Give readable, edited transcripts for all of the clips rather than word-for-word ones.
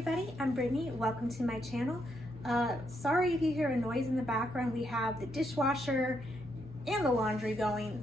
everybody, I'm Brittany. Welcome to my channel. Sorry if you hear a noise in the background. We have the dishwasher and the laundry going,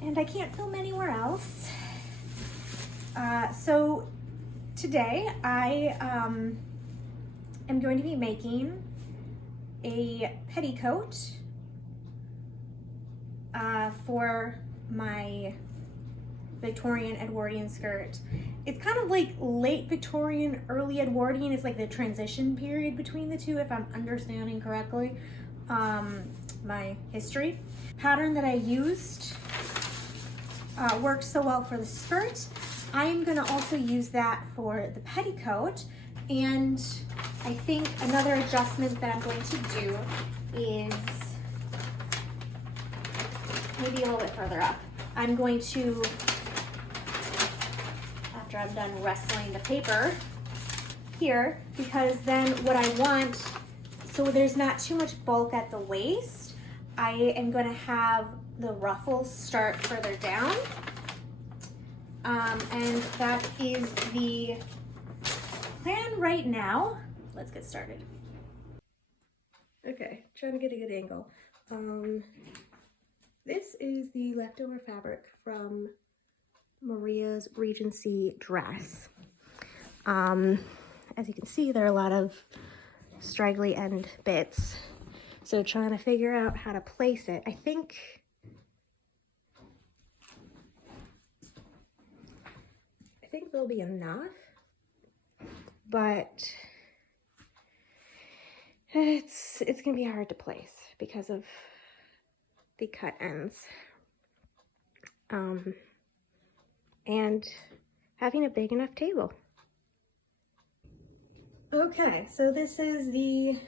and I can't film anywhere else. So today I am going to be making a petticoat for my Victorian Edwardian skirt. It's kind of like late Victorian, early Edwardian. It's like the transition period between the two, if I'm understanding correctly my history. Pattern that I used works so well for the skirt. I'm gonna also use that for the petticoat, and I think another adjustment that I'm going to do is maybe a little bit further up. I'm going to, after I'm done wrestling the paper here, because then what I want, so there's not too much bulk at the waist, I am going to have the ruffles start further down. And that is the plan right now. Let's get started. Okay, trying to get a good angle. This is the leftover fabric from Maria's Regency dress. As you can see, there are a lot of straggly end bits. So trying to figure out how to place it. I think there'll be enough, but it's gonna be hard to place because of the cut ends. And having a big enough table. Okay, so this is the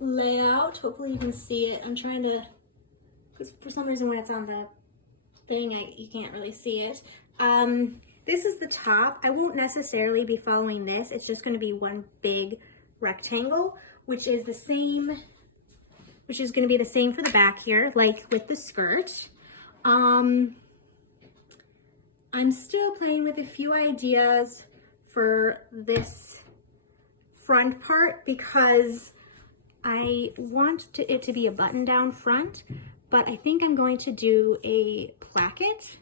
layout. Hopefully you can see it. I'm trying to, because for some reason when it's on the thing, you can't really see it. This is the top. I won't necessarily be following this. It's just going to be one big rectangle, which is the same, which is going to be the same for the back here, like with the skirt. I'm still playing with a few ideas for this front part because I want it to be a button down front, but I think I'm going to do a placket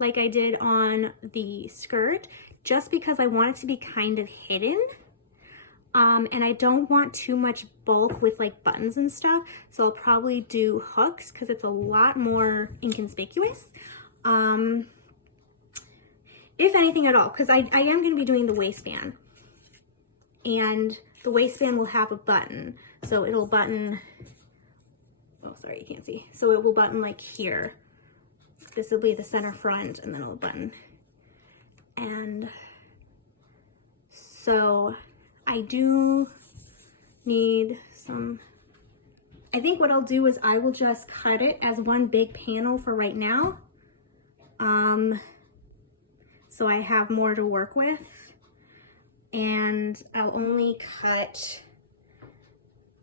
like I did on the skirt, just because I want it to be kind of hidden. And I don't want too much bulk with like buttons and stuff. So I'll probably do hooks because it's a lot more inconspicuous. If anything at all, because I am going to be doing the waistband, and the waistband will have a button. So it'll button, oh, sorry, you can't see. So it will button like here. This will be the center front, and then it'll button. And so I do need some, I think what I'll do is I will just cut it as one big panel for right now. So I have more to work with, and I'll only cut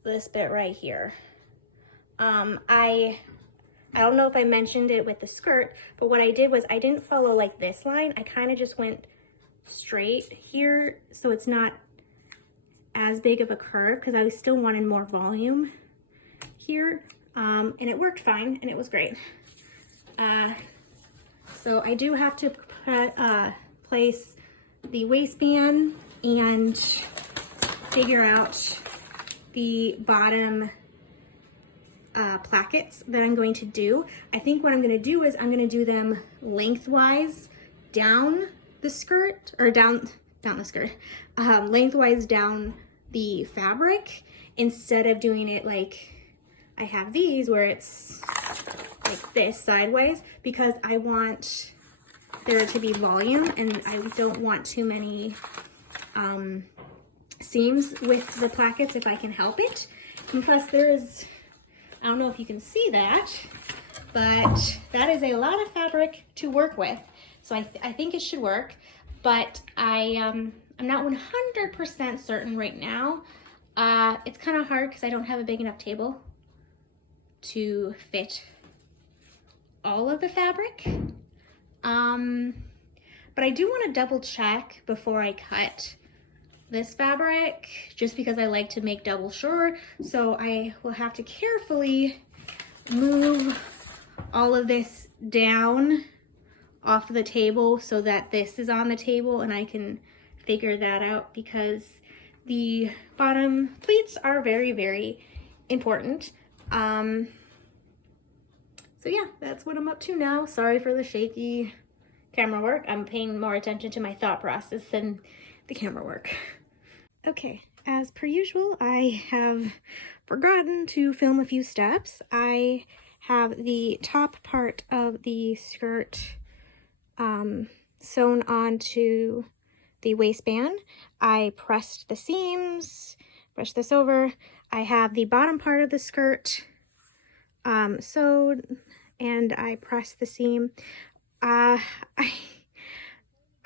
this bit right here. I don't know if I mentioned it with the skirt, but what I did was I didn't follow like this line. I kind of just went straight here, so it's not as big of a curve because I still wanted more volume here, and it worked fine, and it was great. So I do have to place the waistband and figure out the bottom plackets that I'm going to do. I think what I'm going to do is I'm going to do them lengthwise down the skirt, or down the skirt, lengthwise down the fabric, instead of doing it like I have these where it's like this sideways, because I want there to be volume and I don't want too many seams with the plackets if I can help it. And plus there is, I don't know if you can see that, but that is a lot of fabric to work with. So I think it should work, but I'm not 100% certain right now. It's kind of hard because I don't have a big enough table to fit all of the fabric. but I do want to double check before I cut this fabric, just because I like to make double sure. So I will have to carefully move all of this down off the table so that this is on the table and I can figure that out, because the bottom pleats are very, very important. So yeah, that's what I'm up to now. Sorry for the shaky camera work. I'm paying more attention to my thought process than the camera work. Okay, as per usual, I have forgotten to film a few steps. I have the top part of the skirt sewn onto the waistband. I pressed the seams, brushed this over. I have the bottom part of the skirt sewed, and I pressed the seam. I'm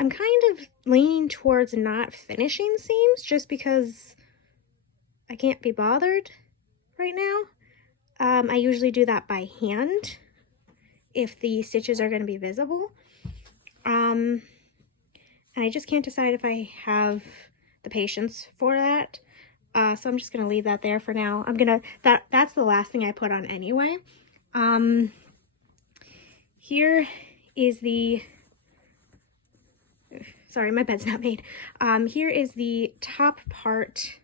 kind of leaning towards not finishing seams just because I can't be bothered right now. I usually do that by hand if the stitches are going to be visible. And I just can't decide if I have the patience for that. So I'm just going to leave that there for now. That's the last thing I put on anyway. Here is the, sorry, my bed's not made. Here is the top part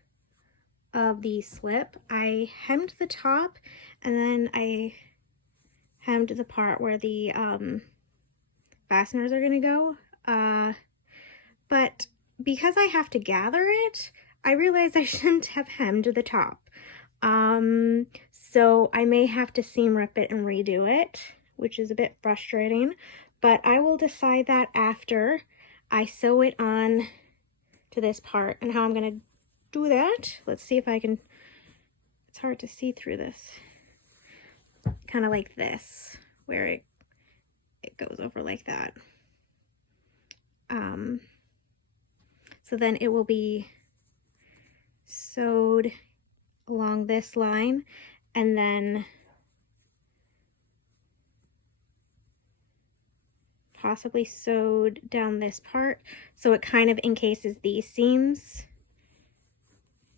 of the slip. I hemmed the top, and then I hemmed the part where the fasteners are going to go. But because I have to gather it, I realized I shouldn't have hemmed the top. So I may have to seam rip it and redo it, which is a bit frustrating, but I will decide that after I sew it on to this part. And how I'm going to do that, let's see if I can, it's hard to see through this, kind of like this, where it goes over like that. So then it will be sewed along this line, and then possibly sewed down this part, so it kind of encases these seams.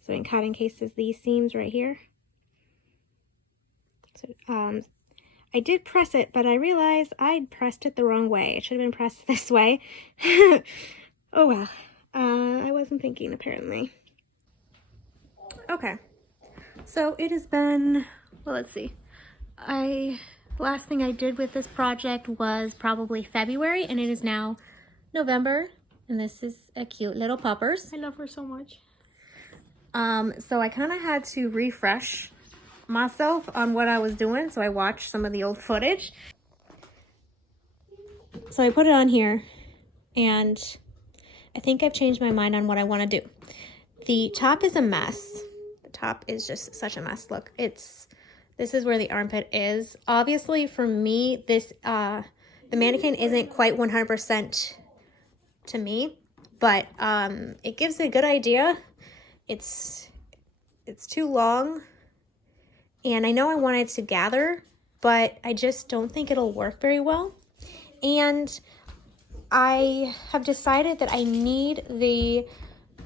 So it kind of encases these seams right here. So I did press it, but I realized I'd pressed it the wrong way. It should have been pressed this way. Oh well, I wasn't thinking apparently. Okay, so it has been, well, let's see. Last thing I did with this project was probably February, and it is now November, and this is a cute little puppers. I love her so much. So I kind of had to refresh myself on what I was doing, so I watched some of the old footage. So I put it on here, and I think I've changed my mind on what I want to do. The top is a mess. The top is just such a mess. Look, this is where the armpit is. Obviously, for me, this the mannequin isn't quite 100% to me, but it gives a good idea. It's too long, and I know I wanted to gather, but I just don't think it'll work very well. And I have decided that I need the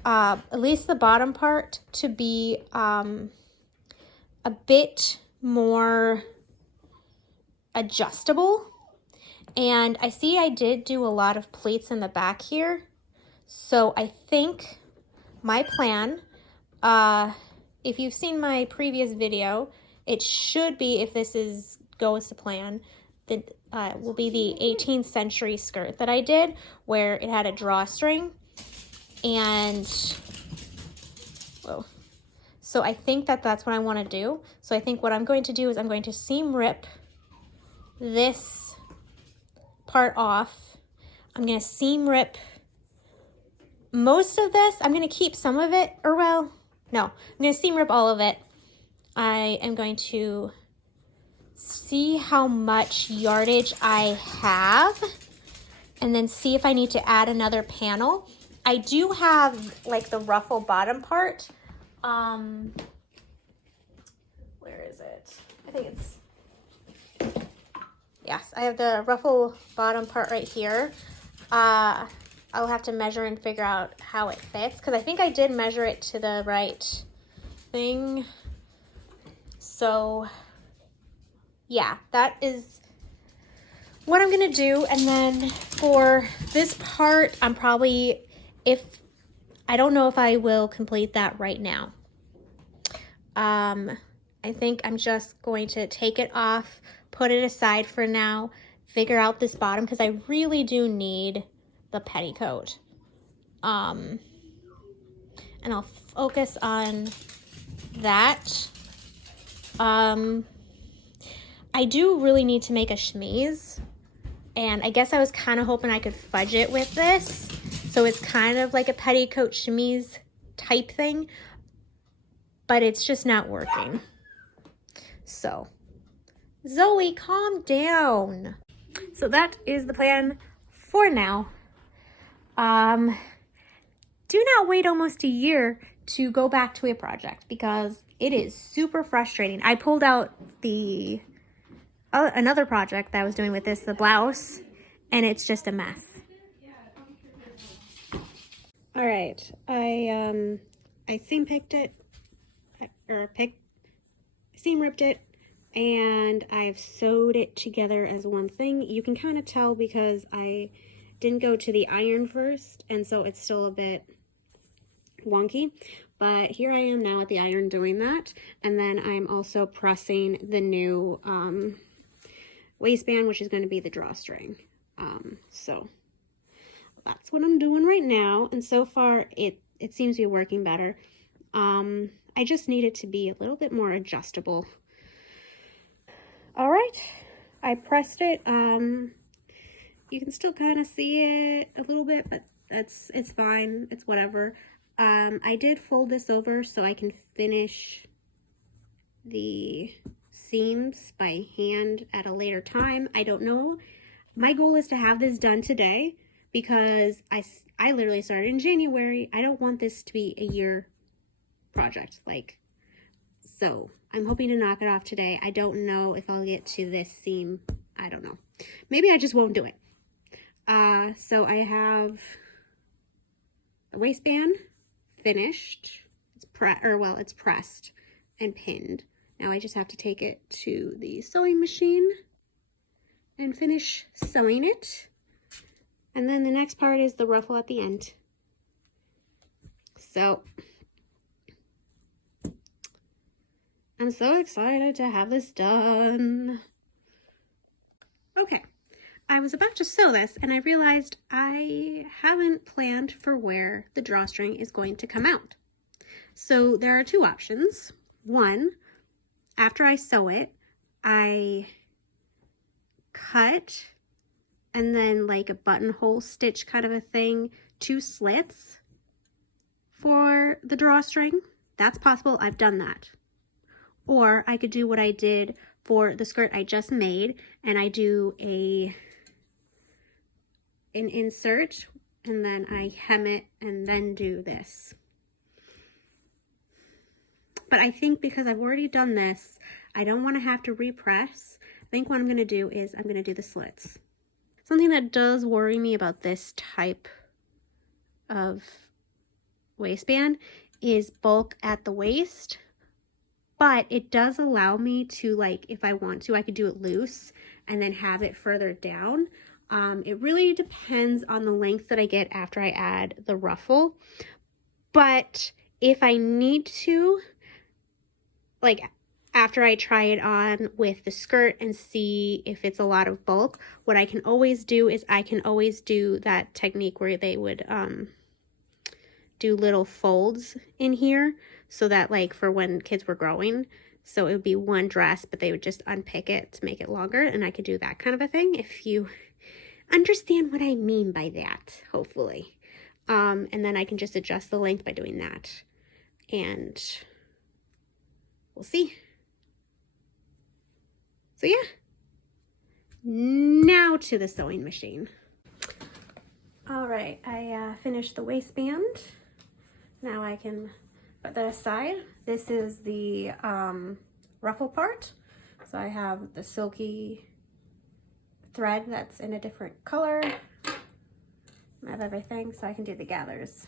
at least the bottom part to be a bit more adjustable. And I see I did do a lot of pleats in the back here, so I think my plan, if you've seen my previous video, it should be, if this goes to plan, that will be the 18th century skirt that I did, where it had a drawstring. And whoa, so I think that's what I want to do. So I think what I'm going to do is I'm going to seam rip this part off. I'm going to seam rip most of this. I'm going to keep some of it, or well, no, I'm going to seam rip all of it. I am going to see how much yardage I have, and then see if I need to add another panel. I do have like the ruffle bottom part. Where is it? I think it's, yes, I have the ruffle bottom part right here. I'll have to measure and figure out how it fits, because I think I did measure it to the right thing. So yeah, that is what I'm gonna do. And then for this part, I'm probably, I don't know if I will complete that right now. I think I'm just going to take it off, put it aside for now, figure out this bottom, because I really do need the petticoat. And I'll focus on that. I do really need to make a chemise, and I guess I was kind of hoping I could fudge it with this, so it's kind of like a petticoat chemise type thing, but it's just not working. So Zoe, calm down. So that is the plan for now. Do not wait almost a year to go back to a project, because it is super frustrating. I pulled out the another project that I was doing with this, the blouse, and it's just a mess. All right, I seam picked it, seam ripped it, and I've sewed it together as one thing. You can kind of tell because I didn't go to the iron first, and so it's still a bit wonky, but here I am now at the iron doing that. And then I'm also pressing the new waistband, which is going to be the drawstring. So that's what I'm doing right now, and so far it seems to be working better. I just need it to be a little bit more adjustable. All right, I pressed it. You can still kind of see it a little bit, but it's fine, it's whatever. I did fold this over so I can finish the seams by hand at a later time. I don't know. My goal is to have this done today, because I literally started in January. I don't want this to be a year project, like, so I'm hoping to knock it off today. I don't know if I'll get to this seam. I don't know. Maybe I just won't do it. So I have the waistband finished. It's pressed and pinned. Now I just have to take it to the sewing machine and finish sewing it. And then the next part is the ruffle at the end. So I'm so excited to have this done. Okay, I was about to sew this and I realized I haven't planned for where the drawstring is going to come out. So there are two options. One, after I sew it, I cut and then like a buttonhole stitch kind of a thing, 2 slits for the drawstring. That's possible. I've done that. Or I could do what I did for the skirt I just made, and I do an insert and then I hem it and then do this. But I think because I've already done this, I don't want to have to repress. I think what I'm going to do is I'm going to do the slits. Something that does worry me about this type of waistband is bulk at the waist, but it does allow me to, like, if I want to, I could do it loose and then have it further down. It really depends on the length that I get after I add the ruffle, but if I need to, like, after I try it on with the skirt and see if it's a lot of bulk, what I can always do is I can always do that technique where they would do little folds in here, so that, like, for when kids were growing, so it would be one dress, but they would just unpick it to make it longer, and I could do that kind of a thing, if you understand what I mean by that, hopefully. And then I can just adjust the length by doing that, and we'll see. So yeah, now to the sewing machine. All right, I finished the waistband. Now I can put that aside. This is the ruffle part. So I have the silky thread that's in a different color. of everything so I can do the gathers.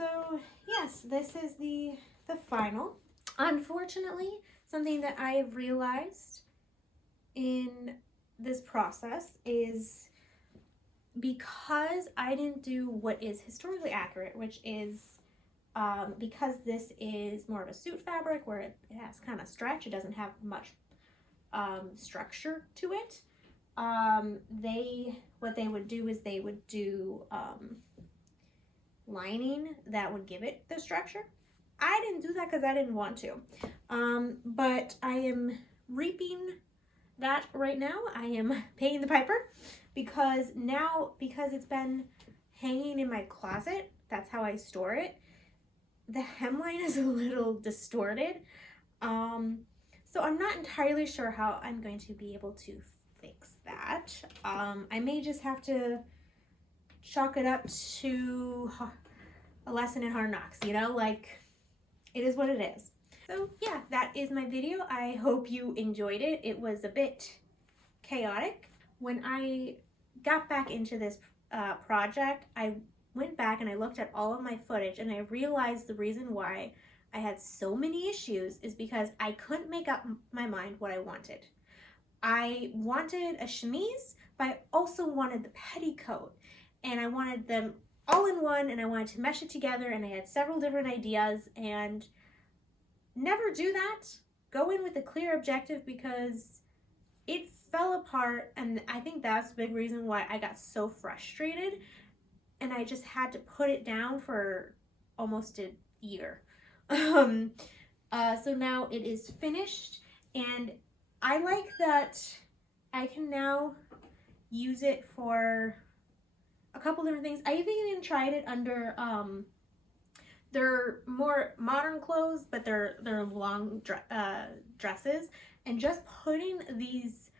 So yes, this is the final. Unfortunately, something that I have realized in this process is because I didn't do what is historically accurate, which is because this is more of a suit fabric where it has kind of stretch, it doesn't have much structure to it. What they would do is they would do lining that would give it the structure. I didn't do that because I didn't want to. But I am reaping that right now. I am paying the piper because it's been hanging in my closet, that's how I store it, the hemline is a little distorted. So I'm not entirely sure how I'm going to be able to fix that. I may just have to chalk it up to a lesson in hard knocks, you know, like it is what it is. So yeah, that is my video. I hope you enjoyed it. It was a bit chaotic. When I got back into this project, I went back and I looked at all of my footage and I realized the reason why I had so many issues is because I couldn't make up my mind what I wanted. I wanted a chemise, but I also wanted the petticoat, and I wanted them all in one, and I wanted to mesh it together, and I had several different ideas. And never do that. Go in with a clear objective, because it fell apart, and I think that's the big reason why I got so frustrated, and I just had to put it down for almost a year. So now it is finished, and I like that I can now use it for a couple different things. I even tried it under they're more modern clothes, but they're long dresses, and just putting these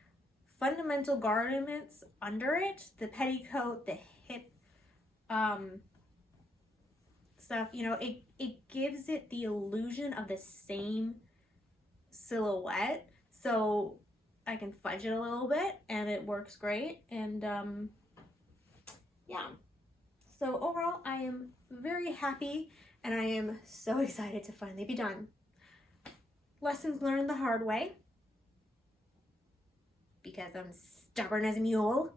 fundamental garments under it, the petticoat, the hip stuff, you know, it gives it the illusion of the same silhouette, so I can fudge it a little bit and it works great. And yeah, so overall I am very happy and I am so excited to finally be done. Lessons learned the hard way, because I'm stubborn as a mule.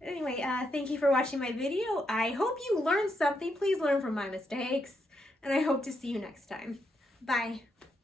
Anyway, thank you for watching my video. I hope you learned something. Please learn from my mistakes, and I hope to see you next time. Bye.